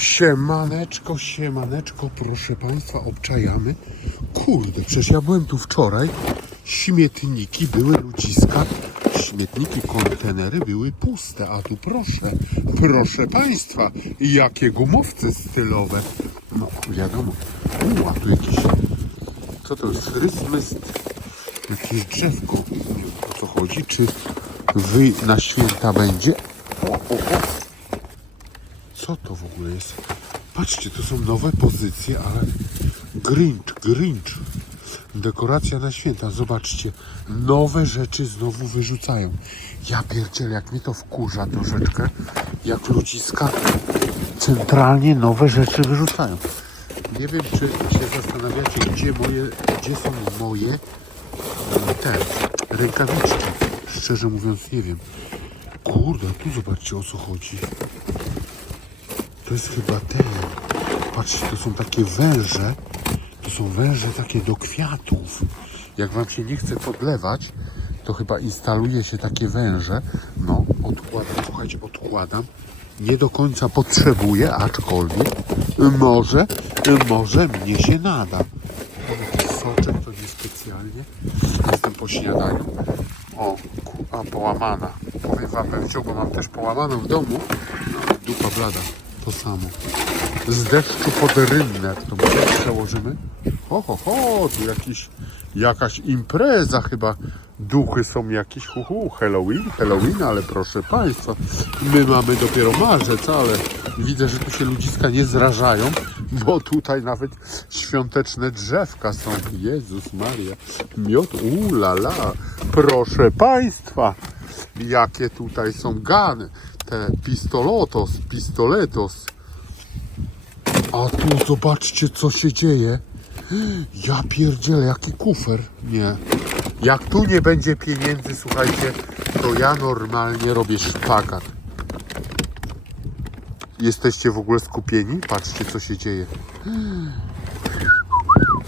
Siemaneczko, siemaneczko, proszę Państwa, obczajamy. Kurde, przecież ja byłem tu wczoraj. Śmietniki były ludziska, śmietniki, kontenery były puste, a tu proszę, proszę Państwa, jakie gumowce stylowe. No, wiadomo. U, a tu jakiś, co to jest, Christmas, jakieś drzewko. Nie wiem, o co chodzi, czy wy na święta będzie? O, o, o. Co to w ogóle jest? Patrzcie, to są nowe pozycje, ale Grinch, Grinch. Dekoracja na święta, zobaczcie. Nowe rzeczy znowu wyrzucają. Ja pierdzielę, jak mnie to wkurza troszeczkę. Jak ludziska centralnie nowe rzeczy wyrzucają. Nie wiem, czy się zastanawiacie, gdzie moje, gdzie są moje e, te rękawiczki. Szczerze mówiąc, nie wiem. Kurde, tu zobaczcie o co chodzi. To jest chyba ten. Patrzcie, to są takie węże. To są węże takie do kwiatów. Jak wam się nie chce podlewać, to chyba instaluje się takie węże. No, odkładam, słuchajcie, odkładam. Nie do końca potrzebuję, aczkolwiek może, może mnie się nada. Jakiś soczek to niespecjalnie. Jestem po śniadaniu. O, a połamana. Powiem wam, chciał, bo mam też połamaną w domu. Dupa blada, to samo. Z deszczu pod rynek, to przełożymy. Ho, ho, ho, tu jakiś, jakaś impreza chyba. Duchy są jakieś, hu, hu, Halloween, Halloween, ale proszę Państwa, my mamy dopiero marzec, ale widzę, że tu się ludziska nie zrażają, bo tutaj nawet świąteczne drzewka są. Jezus Maria, miod, ulala, proszę Państwa, jakie tutaj są gany, te pistolotos, pistoletos. A tu zobaczcie, co się dzieje. Ja pierdzielę, jaki kufer. Nie. Jak tu nie będzie pieniędzy, słuchajcie, to ja normalnie robię szpagat. Jesteście w ogóle skupieni? Patrzcie, co się dzieje.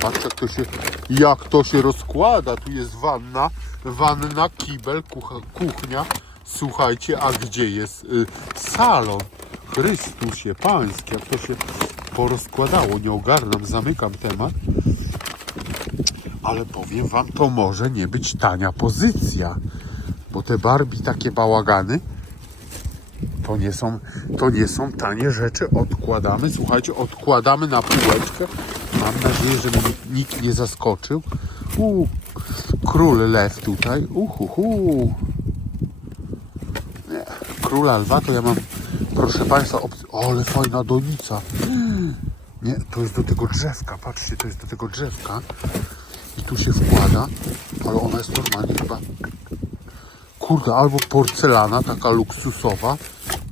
Patrzcie, jak to się, jak to się rozkłada. Tu jest wanna, wanna, kibel, kuchnia. Słuchajcie, a gdzie jest y, salon? Chrystusie pański, jak to się porozkładało. Nie ogarnam, zamykam temat. Ale powiem wam, to może nie być tania pozycja. Bo te Barbie takie bałagany to nie są, to nie są tanie rzeczy. Odkładamy, słuchajcie, odkładamy na półeczkę. Mam nadzieję, że mnie nikt nie zaskoczył. U, król lew tutaj. Uhuhu. Króla lwa to ja mam, proszę Państwa, obcy... o, ale fajna donica. Nie, to jest do tego drzewka, patrzcie, to jest do tego drzewka. I tu się wkłada, ale ona jest normalnie chyba Kurde, albo porcelana, taka luksusowa,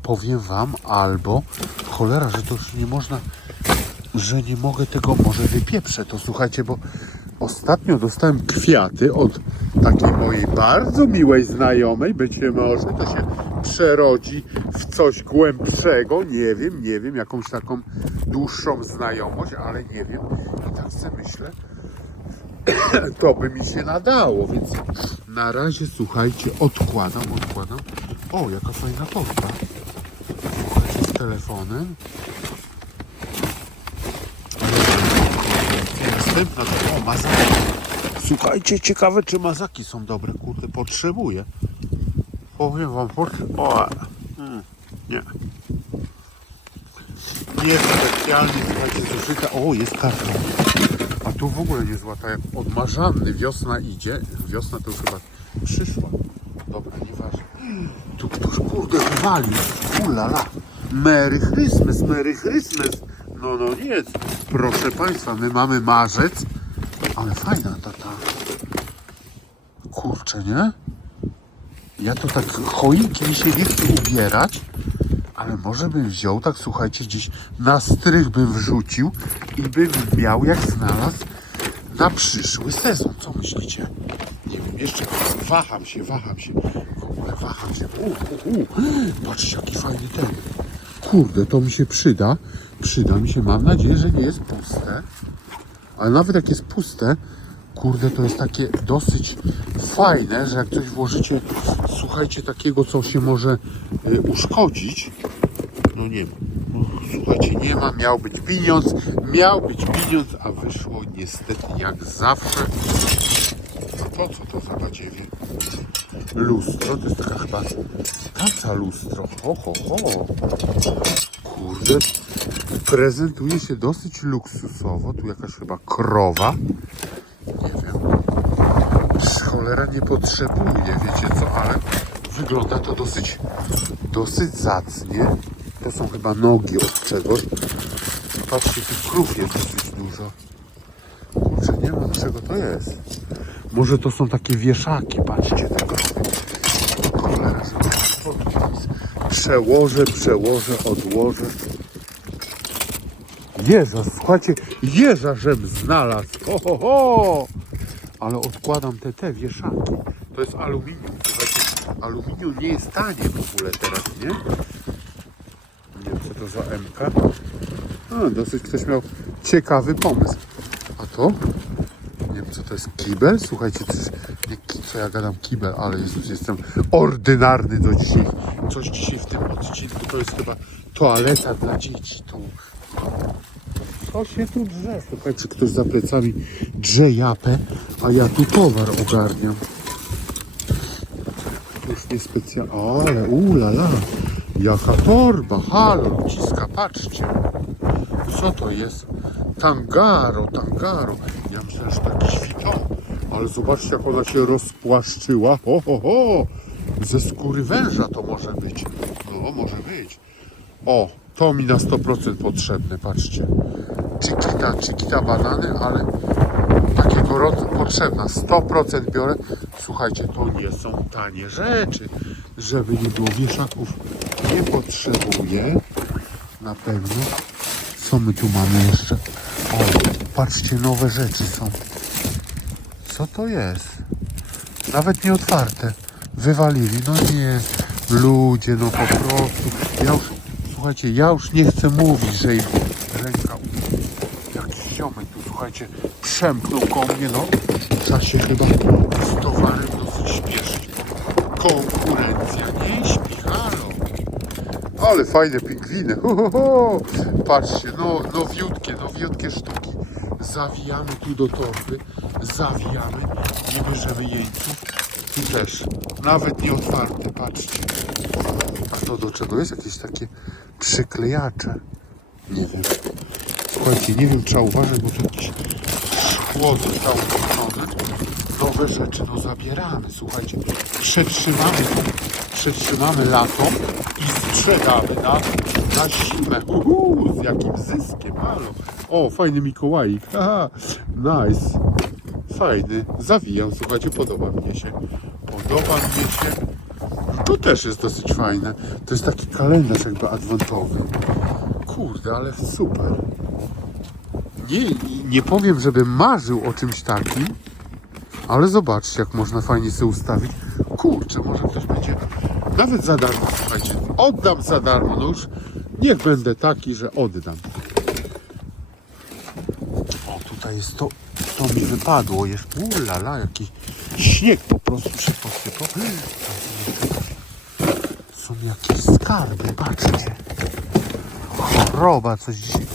powiem wam, albo cholera, że to już nie można, że nie mogę tego, może wypieprzę to, słuchajcie, bo ostatnio dostałem kwiaty od takiej mojej bardzo miłej znajomej, być może to się przerodzi w coś głębszego, nie wiem, nie wiem, jakąś taką dłuższą znajomość, ale nie wiem, i tak sobie myślę, to by mi się nadało, więc na razie słuchajcie, odkładam, odkładam. O, jaka fajna torba. Słuchajcie, z telefonem. Następna to, o, mazaki. Słuchajcie, ciekawe czy mazaki są dobre, kurde, potrzebuję. Powiem wam, o, mm, nie. Nie specjalnie, słuchajcie, zużyta. O, jest karta. A tu w ogóle nie złata, jak odmarzanny. Wiosna idzie. Wiosna to już chyba przyszła. Dobra, nieważne. Tu ktoś kurde wywalił. Ulala. Merry Christmas, Merry Christmas. No, no nie. Proszę Państwa, my mamy marzec. Ale fajna ta ta. Kurczę, nie? Ja to tak choinki mi się nie chce ubierać. Ale może bym wziął, tak słuchajcie, gdzieś na strych bym wrzucił i bym miał jak znalazł na przyszły sezon. Co myślicie? Nie wiem, jeszcze waham się, waham się. W waham się. U, u, u. Patrzcie, jaki fajny ten. Kurde, to mi się przyda. Przyda mi się, mam nadzieję, że nie jest puste. Ale nawet jak jest puste, kurde, to jest takie dosyć fajne, że jak coś włożycie, słuchajcie, takiego, co się może y, uszkodzić, No nie. Uch, Słuchajcie, nie ma, miał być pieniądz, miał być pieniądz, a wyszło niestety jak zawsze. To co to za badziewie? Lustro, to jest taka chyba taca lustro. Ho, ho, ho. Kurde, prezentuje się dosyć luksusowo. Tu jakaś chyba krowa. Nie wiem. Cholera nie potrzebuje, wiecie co, ale wygląda to dosyć, dosyć zacnie. To są chyba nogi od czegoś. Patrzcie, tych krów jest dosyć dużo. Kurczę, nie wiem czego to jest. Może to są takie wieszaki, patrzcie, te krowy. Cholera. Przełożę, przełożę, odłożę. Jeża, słuchajcie, jeża żem znalazł. Ho, ho, ho! Ale odkładam te, te wieszaki. To jest aluminium. Słuchajcie, aluminium nie jest tanie w ogóle teraz, nie? Nie wiem, co to za MK. A, dosyć ktoś miał ciekawy pomysł. A to? Nie wiem, co to jest kibel? Słuchajcie, coś, nie, ki- co ja gadam kibel, ale Jezus, jestem ordynarny do dzisiaj. Coś dzisiaj w tym odcinku to jest chyba toaleta dla dzieci. To co się tu drze? Słuchajcie, ktoś za plecami drze japę, a ja tu towar ogarniam. Już nie specjalnie. Ale ulala, jaka torba, halo, ludziska, patrzcie. Co to jest? Tangaro, tangaro. Ja myślałem, że taki świton. Ale zobaczcie, jak ona się rozpłaszczyła. Ho, ho, ho. Ze skóry węża to może być. No, może być. O, to mi na 100% potrzebne, patrzcie. Chiquita, chiquita banany, ale takiego rodzaju potrzebna. 100% biorę. Słuchajcie, to nie są tanie rzeczy. Żeby nie było wieszaków, nie potrzebuję. Na pewno. Co my tu mamy jeszcze? O, patrzcie, nowe rzeczy są. Co to jest? Nawet nie otwarte. Wywalili. No nie. Ludzie, no po prostu. Ja już, słuchajcie, ja już nie chcę mówić, że im ręka... Jakiś ziomek tu, słuchajcie, przemknął ko mnie, no. Trzeba się chyba z towarem dosyć śpieszyć. Konkurencja nie śpi, halo. Ale fajne pingwiny. Ho, ho, ho. Patrzcie, no, nowiutkie, nowiutkie sztuki. Zawijamy tu do torby, zawijamy, nie bierzemy jeńców. Tu też, nawet nie otwarte, patrzcie. A to do czego jest? Jakieś takie przyklejacze. Nie wiem. Słuchajcie, nie wiem, trzeba uważać, bo tu jakieś szkło zostało wrzucone. Nowe rzeczy, no zabieramy, słuchajcie. Przetrzymamy przetrzymamy lato i sprzedamy na, na zimę. Uhu, z jakim zyskiem, halo. O, fajny Mikołajik, nice. Fajny, zawijam, słuchajcie, podoba mnie się. Podoba mnie się. No to też jest dosyć fajne. To jest taki kalendarz jakby adwentowy. Kurde, ale super. Nie, nie powiem, żebym marzył o czymś takim, ale zobaczcie, jak można fajnie sobie ustawić. Kurczę, może ktoś będzie nawet za darmo, słuchajcie. Oddam za darmo, no już niech będę taki, że oddam. O, tutaj jest to, to mi wypadło. Jest, ulala, jakiś śnieg po prostu się posypał. Są jakieś skarby, patrzcie. Choroba, coś dzisiaj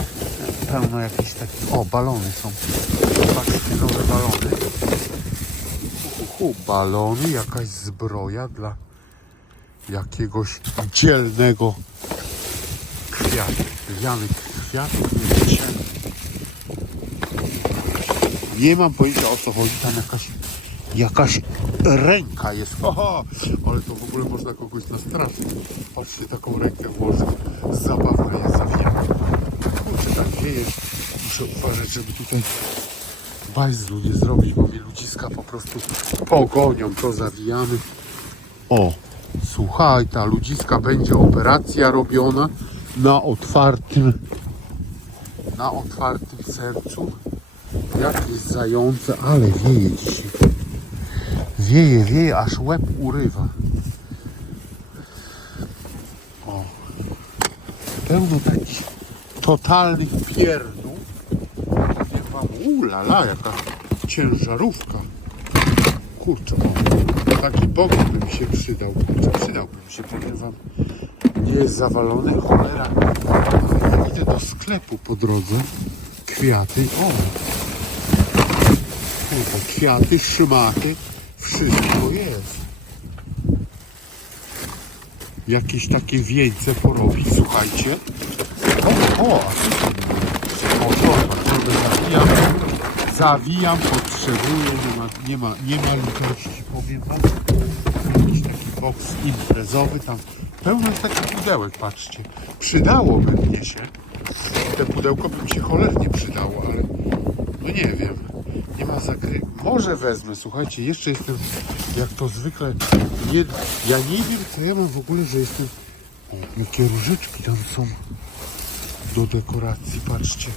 pełno jakichś takich... O, balony są. Patrzcie, nowe balony. Uhu, balony, jakaś zbroja dla jakiegoś dzielnego kwiatu. Wiany kwiatów, nie mam pojęcia o co chodzi, tam jakaś, jakaś ręka jest. Aha, ale to w ogóle można kogoś nastraszyć. Patrzcie, taką rękę włożyć. Zabawna jest tak wieje. Muszę uważać, żeby tutaj bajzlu nie zrobić, bo mnie ludziska po prostu pogonią. To zawijamy. O, słuchaj, ta ludziska będzie operacja robiona na otwartym na otwartym sercu. Jakieś zające, ale wieje dzisiaj. Wieje, wieje, aż łeb urywa. O. Pełno takich totalnych pierdół. Powiem wam, ulala, jaka ciężarówka. Kurczę. Taki bogi by mi się przydał. Kurczę, przydałby mi się, powiem wam. nie jest zawalony, cholera. Idę do sklepu po drodze. Kwiaty, o! Kurde, kwiaty, szmaty, wszystko jest. Jakieś takie wieńce porobić, słuchajcie. O, o, torba, torbę zawijam. Zawijam, potrzebuję, nie ma, nie ma, nie ma litości, powiem wam. Jakiś taki boks imprezowy, tam pełno jest takich pudełek, patrzcie. Przydałoby mnie się, te pudełko by mi się cholernie przydało, ale no nie wiem. Nie ma zakry... Może wezmę, słuchajcie, jeszcze jestem, jak to zwykle, nie... ja nie wiem, co ja mam w ogóle, że jestem... O, jakie różyczki tam są do dekoracji, patrzcie.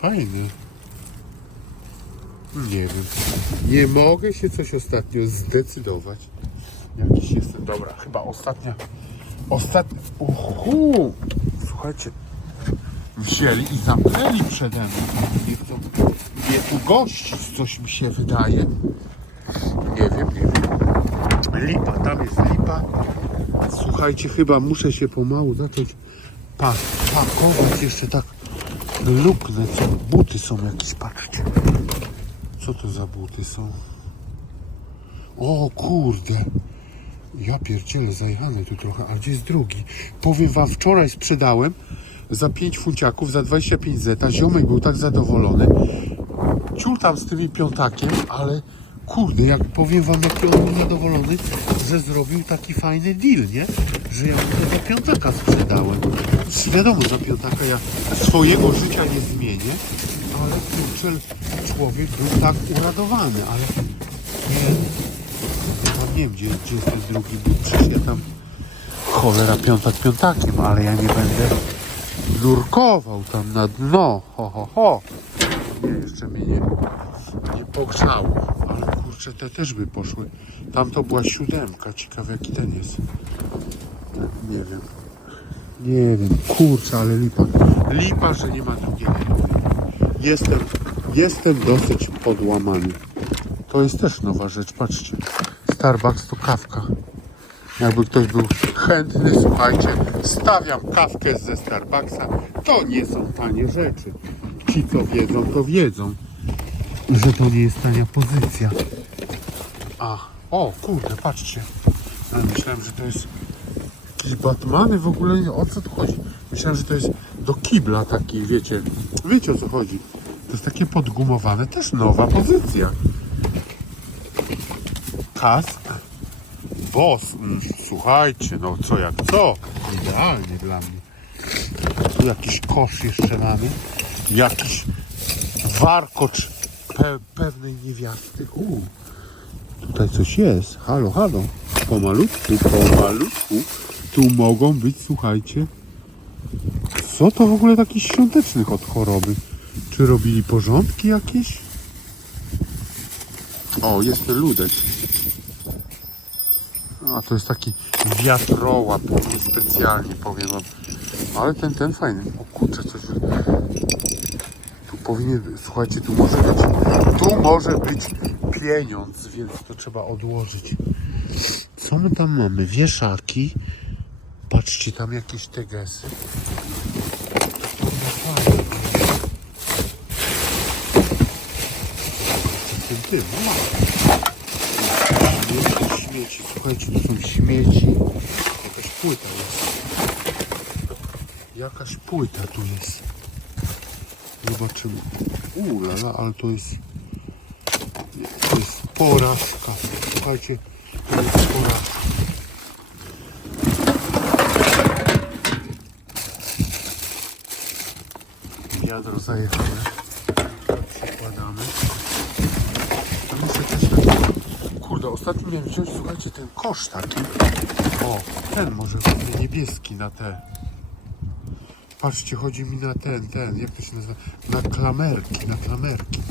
Fajny. Nie wiem. Nie mogę się coś ostatnio zdecydować. Jakiś jestem. Dobra, chyba ostatnia. Ostatnia. Uhu! Słuchajcie. Wzięli i zamknęli przede mną. Nie chcą mnie tu gościć, coś mi się wydaje. Nie wiem, nie wiem. Lipa, tam jest lipa. Słuchajcie, chyba muszę się pomału zacząć pa pakować jeszcze tak luknę, co buty są jakieś, patrzcie. Co to za buty są? O kurde. Ja pierdzielę, zajechany tu trochę, a gdzie jest drugi? Powiem wam, wczoraj sprzedałem za 5 funciaków, za 25 zeta. Ziomek był tak zadowolony. Ciul tam z tymi piątakiem, ale kurde, jak powiem wam, jaki on był zadowolony, że zrobił taki fajny deal, nie? Że ja mu to za piątaka sprzedałem. Znaczy, Wiadomo, za piątaka ja swojego życia nie zmienię, ale kurczę, człowiek był tak uradowany, ale nie, ja nie wiem, gdzie, gdzie jest ten drugi but. Przecież ja tam cholera piątak piątakiem, ale ja nie będę nurkował tam na dno. Ho, ho, ho. Nie, jeszcze mnie nie, nie pogrzało, ale kurczę, te też by poszły. Tam to była siódemka, ciekawe jaki ten jest. Nie wiem. Nie wiem, kurczę, ale lipa. Lipa, że nie ma drugiego. Jestem, jestem dosyć podłamany. To jest też nowa rzecz, patrzcie. Starbucks to kawka. Jakby ktoś był chętny, słuchajcie, stawiam kawkę ze Starbucksa. To nie są tanie rzeczy. Ci, co wiedzą, to wiedzą, że to nie jest tania pozycja. A, o kurde, patrzcie. Ja myślałem, że to jest jakieś Batmany w ogóle, nie- o co tu chodzi? Myślałem, że to jest do kibla taki, wiecie, wiecie o co chodzi. To jest takie podgumowane, też nowa pozycja. Kask. Boss, mm, słuchajcie, no co jak co? Idealnie dla mnie. Tu jakiś kosz jeszcze mamy. Jakiś warkocz pe pewnej niewiasty. U, tutaj coś jest. Halo, halo. Pomalutku, pomalutku. Tu mogą być, słuchajcie. Co to w ogóle takich świątecznych od choroby? Czy robili porządki jakieś? O, jest ludek. A to jest taki wiatrołap, specjalnie powiem wam. Ale ten, ten fajny. O kurczę, coś... Tu powinien, słuchajcie, tu może być, tu może być pieniądz, więc to trzeba odłożyć. Co my tam mamy? Wieszaki. Patrzcie, tam jakieś tegesy. Tym tym? Śmieci, słuchajcie, to są śmieci. Jakaś płyta jest. Jakaś płyta tu jest. Zobaczymy. Ulala, ale to jest... Porażka. Słuchajcie, to jest porażka. Wiadro zajechane. Przekładamy. To muszę też taki... Kurde, ostatnio miałem wziąć, słuchajcie, ten kosz taki. O, ten może będzie niebieski na te. Patrzcie, chodzi mi na ten, ten, jak to się nazywa? Na klamerki, na klamerki.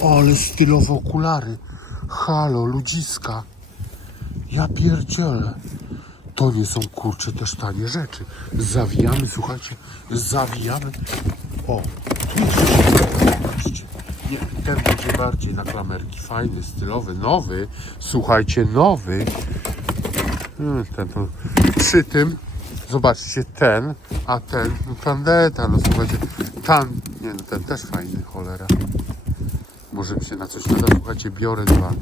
O, ale stylowe okulary. Halo, ludziska. Ja pierdzielę. To nie są kurcze też tanie rzeczy. Zawijamy, słuchajcie, zawijamy. O, tu. Nie, ten będzie bardziej na klamerki. Fajny, stylowy, nowy. Słuchajcie, nowy. Hmm, Ten to przy tym, zobaczcie, ten, a ten, no tandeta, no słuchajcie, tan, nie no ten też fajny, cholera. Mi się na coś nada, słuchajcie, biorę dwa.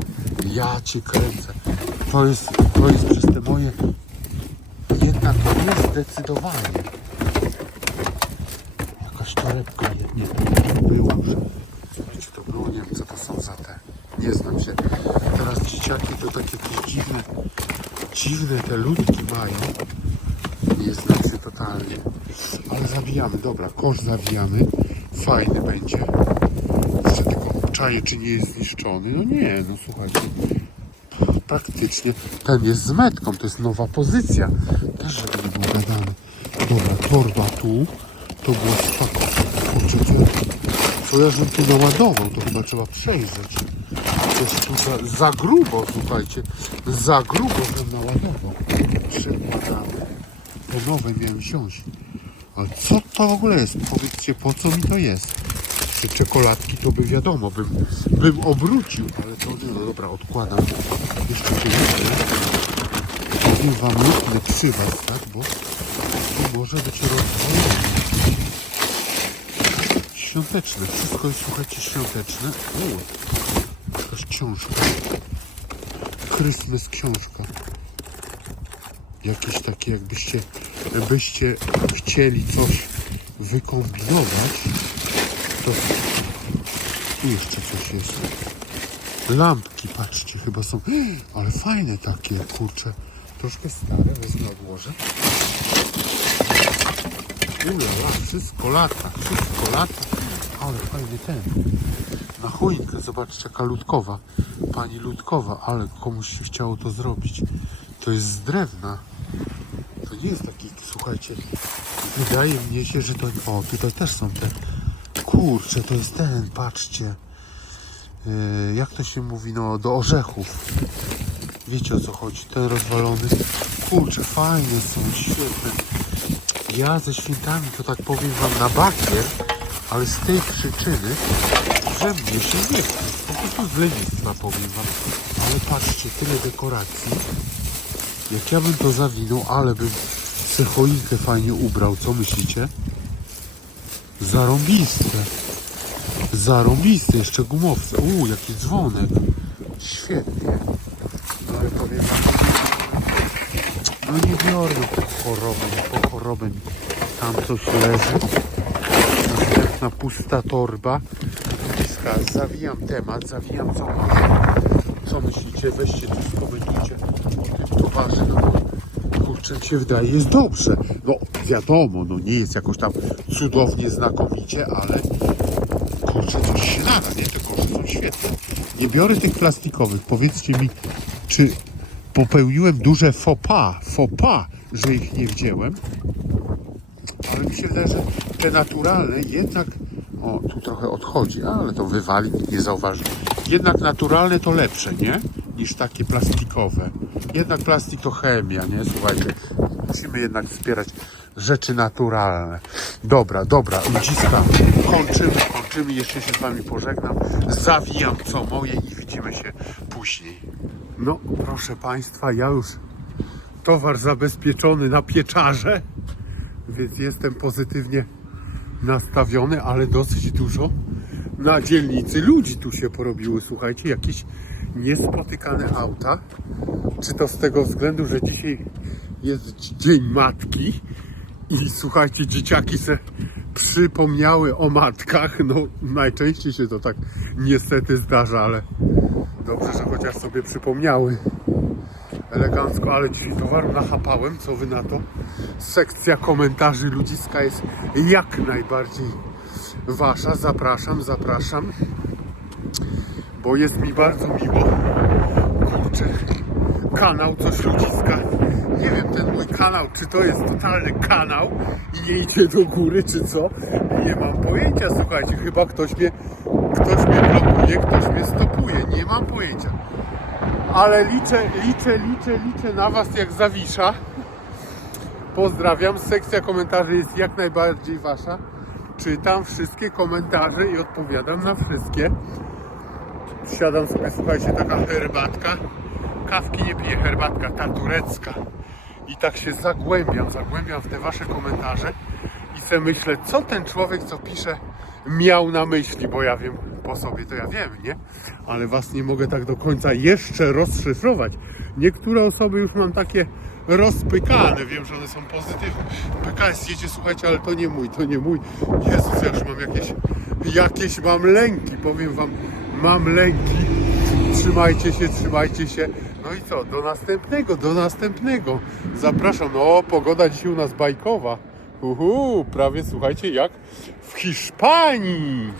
Ja cię kręcę. To jest, to jest przez te moje, jednak nie zdecydowanie. Jakaś torebka, nie, nie, to już. Słuchajcie, to było, nie wiem co to są za te, nie znam się. Teraz dzieciaki to takie jakieś dziwne, dziwne te ludki mają. Nie znam się totalnie. Ale zawijamy, dobra, kosz zawijamy. Fajny będzie. Obczaję, czy nie jest zniszczony. No nie, no słuchajcie. Praktycznie ten jest z metką, to jest nowa pozycja. Też żeby nie było gadane. Dobra, torba tu. To było. Kurczę, co ja, żem tu naładował, to chyba trzeba przejrzeć. To jest tu za, grubo, słuchajcie. Za grubo żem naładował. Przekładamy. To nowe miałem wziąć. Ale co to w ogóle jest? Powiedzcie, po co mi to jest? Czy czekoladki to by wiadomo, bym, bym obrócił, ale to nie, no dobra, odkładam. Jeszcze tu luknę. Powiem wam luknę przy was, tak, bo tu może być rozwalone. Świąteczne, wszystko jest, słuchajcie, świąteczne. O, jakaś książka. Christmas książka jakieś takie, jakbyście, jakbyście chcieli coś wykombinować, tu jeszcze coś jest. Lampki, patrzcie, chyba są, ale fajne takie, kurcze, troszkę stare, wezmę odłożę. Ulala, wszystko lata, wszystko lata, ale fajny ten. Na choinkę, zobaczcie jaka ludkowa, pani ludkowa, ale komuś się chciało to zrobić. To jest z drewna. To nie jest taki, słuchajcie, wydaje mi się, że to... O, tutaj też są te... Kurczę, to jest ten, patrzcie. Yy, jak to się mówi, no, do orzechów. Wiecie o co chodzi, ten rozwalony. Kurczę, fajne są, świetne. Ja ze świętami to tak powiem wam na bakier, ale z tej przyczyny, że mnie się nie chce. Po prostu z lenistwa powiem wam. Ale patrzcie, tyle dekoracji. Jak ja bym to zawinął, ale bym se choinkę fajnie ubrał, co myślicie? Zarąbiste. Zarąbiste, jeszcze gumowce. Uuu, jaki dzwonek. Świetnie. Ale powiem wam, no nie biorę po chorobę, po chorobę tam coś leży. Następna pusta torba. Zawijam temat, zawijam co. Co myślicie? Weźcie tu skomentujcie o tym towarze, no bo kurczę się wydaje, jest dobrze. No wiadomo, no nie jest jakoś tam cudownie, znakomicie, ale kurczę, coś się nada, nie? Te kosze są świetne. Nie biorę tych plastikowych. Powiedzcie mi, czy popełniłem duże faux pas, że ich nie wzięłem. Ale mi się wydaje, że te naturalne jednak... O, tu trochę odchodzi, ale to wywali, nie zauważy. Jednak naturalne to lepsze, nie? Niż takie plastikowe. Jednak plastik to chemia, nie? Słuchajcie, musimy jednak wspierać rzeczy naturalne. Dobra, dobra, ludziska, kończymy, kończymy. Jeszcze się z Wami pożegnam. Zawijam co moje i widzimy się później. No, proszę Państwa, ja już towar zabezpieczony na pieczarze, więc jestem pozytywnie nastawiony, ale dosyć dużo na dzielnicy ludzi tu się porobiły. Słuchajcie, jakieś niespotykane auta. Czy to z tego względu, że dzisiaj jest Dzień Matki i słuchajcie, dzieciaki se przypomniały o matkach. No, najczęściej się to tak niestety zdarza, ale dobrze, że chociaż sobie przypomniały elegancko, ale dzisiaj towaru nachapałem, co wy na to? Sekcja komentarzy ludziska jest jak najbardziej wasza. Zapraszam, zapraszam, bo jest mi bardzo miło. Kurczę, kanał Coś Ludziska. Nie wiem, ten mój kanał, czy to jest totalny kanał i nie idzie do góry, czy co? Nie mam pojęcia, słuchajcie, chyba ktoś mnie, ktoś mnie blokuje, ktoś mnie stopuje, nie mam pojęcia ale liczę, liczę, liczę, liczę na Was jak zawisza. Pozdrawiam. Sekcja komentarzy jest jak najbardziej Wasza. Czytam wszystkie komentarze i odpowiadam na wszystkie. Siadam sobie, słuchajcie, taka herbatka, kawki nie piję, herbatka, ta turecka. I tak się zagłębiam, zagłębiam w te wasze komentarze i sobie myślę, co ten człowiek, co pisze, miał na myśli, bo ja wiem po sobie, to ja wiem, nie? Ale was nie mogę tak do końca jeszcze rozszyfrować. Niektóre osoby już mam takie rozpykane, wiem, że one są pozytywne. PKS jedzie, słuchajcie, ale to nie mój, to nie mój. Jezus, ja już mam jakieś, jakieś mam lęki, powiem wam, mam lęki. Trzymajcie się, trzymajcie się. No i co, do następnego, do następnego. Zapraszam, no pogoda dzisiaj u nas bajkowa. Uhu, prawie słuchajcie jak w Hiszpanii.